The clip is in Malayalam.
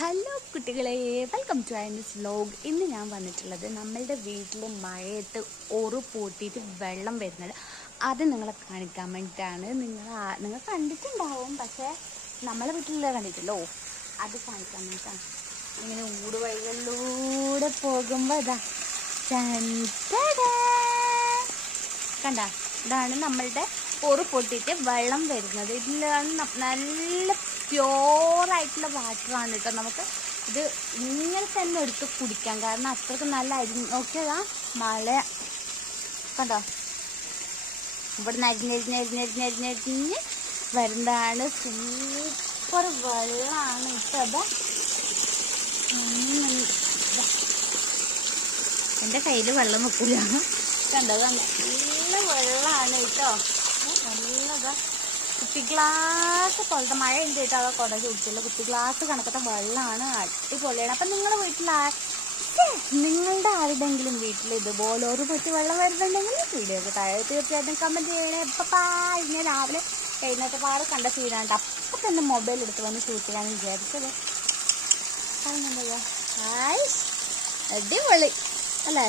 ഹലോ കുട്ടികളെ, വെൽക്കം ടു ഐനസ് വ്ലോഗ്. ഇന്ന് ഞാൻ വന്നിട്ടുള്ളത് നമ്മളുടെ വീട്ടിൽ മഴയത്ത് പൊട്ടിയിട്ട് വെള്ളം വരുന്നത് അത് നിങ്ങളെ കാണിക്കാൻ വേണ്ടിയിട്ടാണ്. നിങ്ങൾ കണ്ടിട്ടുണ്ടാവും, പക്ഷേ നമ്മളെ വീട്ടിലുള്ള കണ്ടിട്ടല്ലോ, അത് കാണിക്കാൻ വേണ്ടിയിട്ടാണ്. ഇങ്ങനെ ഊടുവഴികളിലൂടെ പോകുമ്പോൾ ഇതാ കണ്ട, ഇതാണ് നമ്മളുടെ പൊട്ടിയിട്ട് വെള്ളം വരുന്നത്. ഇതിലാണ് നല്ല പ്യോറായിട്ടുള്ള വാട്ടറാണ് കേട്ടോ. നമുക്ക് ഇത് ഇങ്ങനെ തന്നെ എടുത്ത് കുടിക്കാം, കാരണം അത്രയ്ക്ക് നല്ല നോക്കിയതാ മഴ കണ്ടോ. ഇവിടെ അരിഞ്ഞരിഞ്ഞ് വരുന്നതാണ്. സൂപ്പർ വെള്ളമാണ് കേട്ടോ. എൻ്റെ കയ്യിൽ വെള്ളം വെക്കില്ല, കണ്ടോ. നല്ല വെള്ളമാണ് കേട്ടോ. നല്ലതാ കുപ്പി ഗ്ലാസ് പോലത്തെ. മഴ ഉണ്ട് കേട്ടോ, അതൊക്കെ കുട ചൂടിച്ചില്ല. കുപ്പി ഗ്ലാസ് കണക്കത്തെ വെള്ളമാണ്, അടിപൊളിയാണ്. അപ്പം നിങ്ങളുടെ ആരുടെങ്കിലും വീട്ടിൽ ഇതുപോലെ പൊട്ടി വെള്ളം വരുന്നുണ്ടെങ്കിൽ വീഡിയോക്ക് താഴെ തീർച്ചയായിട്ടും കമൻറ്റ് ചെയ്യണേ. ഇങ്ങനെ രാവിലെ കഴിഞ്ഞത്തെ പാട് കണ്ട സീനാണ്ട് അപ്പം തന്നെ മൊബൈൽ എടുത്ത് വന്ന് ഷൂട്ട് ചെയ്യാൻ വിചാരിച്ചത്. കാണുന്നുണ്ടല്ലോ, അടിപൊളി അല്ലേ?